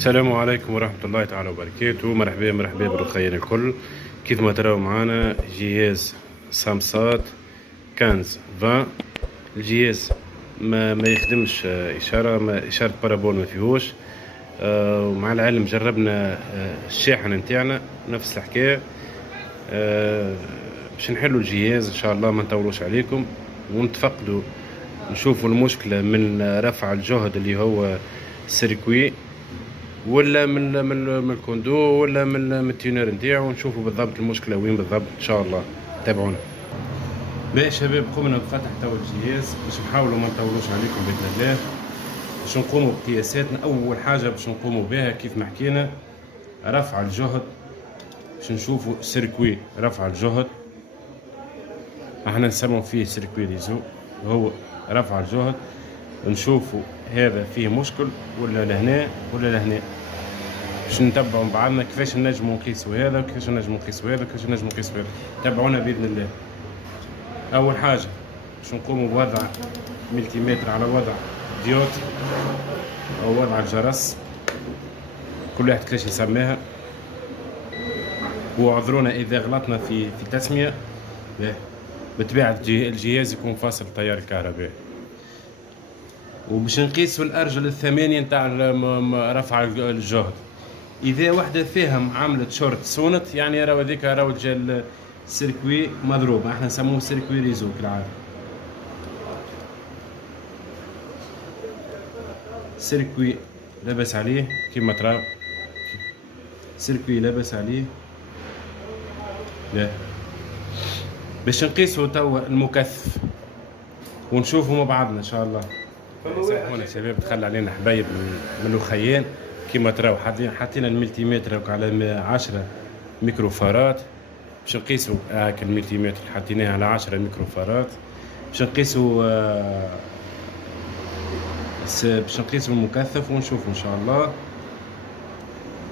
السلام عليكم ورحمة الله تعالى وبركاته. مرحبا بالخير الكل. كيف ما تراو معانا جهاز سامسات كانز 20. الجهاز ما يخدمش إشارة، ما إشارة بارابول ما فيهوش. ومع العلم جربنا الشاحن نتاعنا نفس الحكاية. باش نحلوا الجهاز إن شاء الله، ما نطولوش عليكم ونتفقدوا نشوفوا المشكلة من رفع الجهد اللي هو السيركوي، ولا من الكوندو، ولا من التيونر نتاعو، ونشوفوا بالضبط المشكله وين بالضبط ان شاء الله. تابعونا. باهي شباب، قمنا بفتح تو الجهاز باش نحاولوا ما نطولوش عليكم باذن الله. باش نقوموا بقياساتنا. اول حاجه باش نقوموا بها كيف ما حكينا رفع الجهد، باش نشوفوا سيركوي رفع الجهد. احنا نسموا فيه سيركوي ريزو، هو رفع الجهد. نشوفوا هذا فيه مشكل ولا لهنا ولا لهنا، باش نتبعوا مع بعضنا كيفاش نجموا نقيسوا هذا وكيفاش نجموا نقيسوا هذا وكيفاش نجموا نقيسوا هذا. تابعونا باذن الله. اول حاجه باش نقوموا بوضع ملتيمتر على وضع ديود او وضع الجرس، كل واحد كيفاش يسميها، واعذرونا اذا غلطنا في تسميه. بطبيعه الجهاز يكون فاصل التيار الكهربائي. وباش نقيسوا الارجل الثمانيه نتاع رفع الجهد. اذا وحده فيهم عملت شورت سونت، يعني راهو هذيك راهو جا السيركوي مضروب. احنا نسموه سيركوي ريزو كالعاده. سيركوي لاباس عليه كيما تراو، سيركوي لاباس عليه. لا، باش نقيسوا توا المكثف ونشوفوا مع بعضنا ان شاء الله. سامحونا شباب، دخل علينا حبايب من الخيان. كيما تراو حطينا الملتيمتر على 10 ميكروفارات باش نقيسوا هاك الملتيمتر، حطيناه على 10 ميكروفارات باش نقيسوا المكثف ونشوفوا ان شاء الله.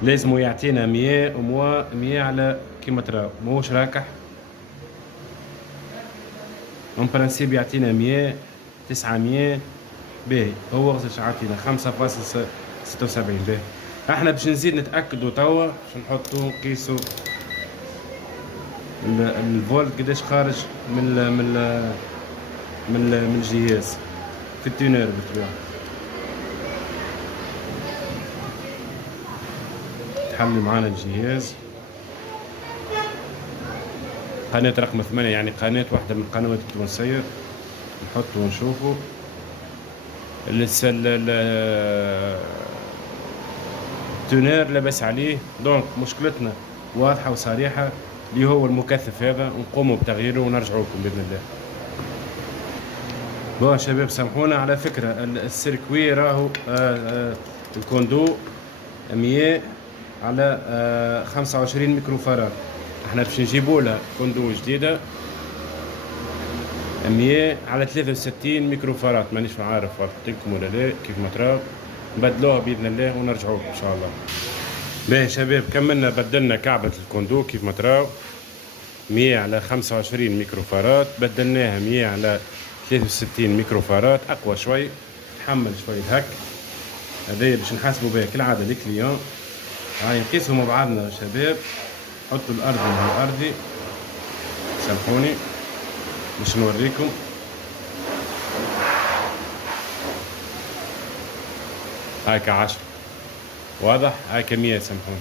لازم يعطينا 100 على كيما تراو، ماهوش راكح. اون برانسيب يعطينا 100 900. باهي هو غزاش عطينا 5.76. باهي احنا باش نزيد نتاكدوا توا، باش نحطوا نقيسوا الفولت قداش خارج من الجهاز في التيونر بالطبيعه. تحل معانا الجهاز قناة رقم 8، يعني قناة واحدة من القنوات التونسية. نحطوا ونشوفوا التونر لاباس عليه. دونك مشكلتنا واضحة وصريحة، اللي هو المكثف هذا، ونقوموا بتغييره ونرجعوا لكم بإذن الله. بون شباب سامحونا. على فكرة السيركوي راهو الكوندو 100 على 25 ميكروفاراد. احنا باش نجيبوا لها كوندو جديدة 100 على 63 ميكروفاراد. مانيش عارف وضحت لكم ولا لا. كيف ما تراو نبدلوها باذن الله ونرجعوا ان شاء الله. باهي شباب، كملنا بدلنا كعبة الكوندو كيف ما تراو 100 على 25 ميكروفاراد، بدلناها 100 على 63 ميكروفاراد، اقوى شوي، تحمل شوي هك. هذايا باش نحاسبوا بها كالعاده الكليون. هاي نقيسوا مع بعضنا يا شباب. حطوا الارضي مع الارضي، سامحوني باش نوريكم. هاكا 10 واضح، هاكا 100 سامحوني.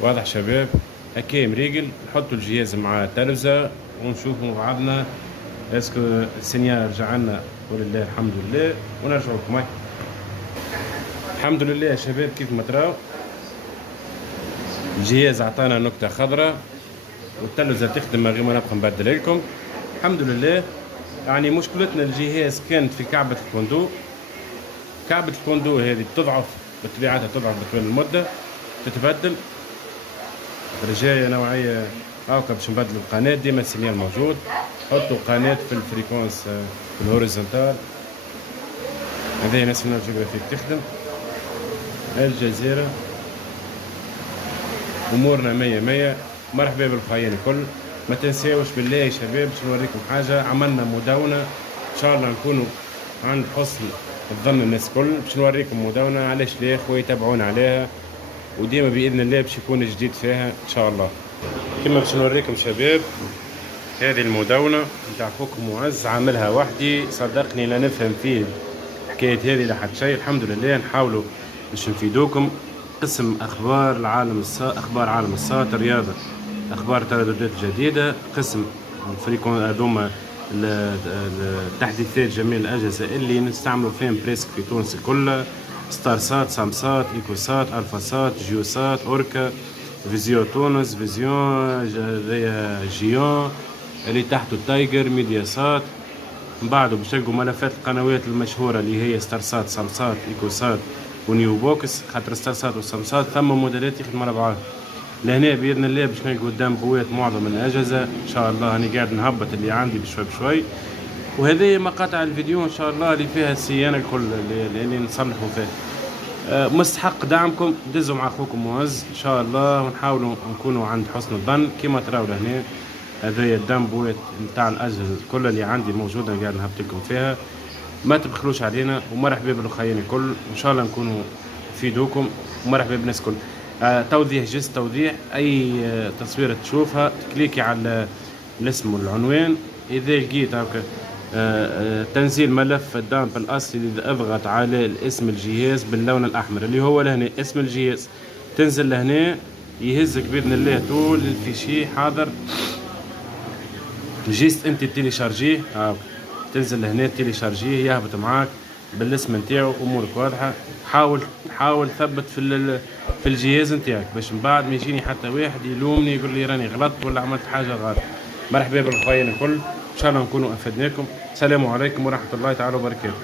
واضح شباب؟ هكا مريقل. نحطوا الجهاز مع التلفزة ونشوفوا مع بعضنا اسكو السينيال رجع لنا ولله الحمد لله، ونرجعوا لكم. هاي الحمد لله يا شباب. كيف ما تراو الجهاز عطانا نقطة خضراء والتلفزة تخدم غير ما نبقى نبدل لكم. الحمد لله. يعني مشكلتنا الجهاز كانت في كعبة الكوندو. كعبة الكوندو هذه بتضعف بطبيعتها، تضعف بطول المدة، تتبدل. رجاية نوعية هاكا باش نبدلوا القناة، ديما السينيال موجود. حطوا قناة في الفريكونس في الهوريزونتال. هذه ناسيونال جيوغرافيك تخدم. الجزيرة امورنا 100. مرحبا بالخيان الكل. ما تنساوش بالله يا شباب باش نوريكم حاجه. عملنا مدونه ان شاء الله نكونوا عند حسن تظن الناس الكل باش نوريكم مدونة علاش ليه خويا يتابعونا عليها، وديما باذن الله باش يكون جديد فيها ان شاء الله. كما باش نوريكم شباب، هذه المدونة نتاع خوكم معز عاملها وحدي، صدقني لا نفهم فيه الحكاية هذه لا حتى شيء. الحمد لله نحاولوا باش نفيدوكم. قسم اخبار العالم اخبار عالم الصوت، الرياضة، اخبار ترددات جديدة، قسم الفريكون هذوما التحديثات جميع الاجهزة اللي نستعملوا فيهم بريسك في تونس كلها، ستار سات، سامسات، ايكوسات، الفا سات، جيوسات، اوركا، فيزيو تونس، فيزيون جيون اللي تحته تايجر، ميديا سات. من بعده باش تلقوا ملفات القنوات المشهورة اللي هي ستار سات، سامسات، ايكوسات ونيو بوكس، خاطر ستار سات وسامسات ثم موديلات يخدموا على بعض. لهنا باذن الله باش نلقوا قدام بوات معظم الاجهزة ان شاء الله. هاني قاعد نهبط اللي عندي بشوي بشوي، وهذه مقاطع الفيديو ان شاء الله اللي فيها الصيانة الكل اللي نصلحوا فيه. مستحق دعمكم، دزوا مع اخوكم معز ان شاء الله، ونحاولوا نكونوا عند حسن الظن. كما تراو لهنا هذايا الدمبوات نتاع الاجهزه كلها اللي عندي موجوده قاعد نهبط لكم فيها. ما تبخلوش علينا، ومرحبا بالاخوين الكل، ان شاء الله نكونوا نفيدوكم، ومرحبا بالناس الكل. توضيح، جست توضيح، اي تصويره تشوفها تكليكي على الاسم والعنوان. اذا لقيت هكا تنزيل ملف الدامب الاصلي، اضغط على الاسم الجهاز باللون الاحمر اللي هو لهنا اسم الجهاز، تنزل لهنا يهزك باذن الله طول الفيشي حاضر. جيست انت تيليشارجيه، تنزل لهنا تيليشارجيه يهبط معاك بالاسم نتاعو، امورك واضحه. حاول ثبت في الجهاز نتاعك باش من بعد ما يجيني حتى واحد يلومني يقول لي راني غلطت ولا عملت حاجه غلط. مرحبا بالخوين الكل، ان شاء الله نكونوا افدناكم. السلام عليكم ورحمه الله تعالى وبركاته.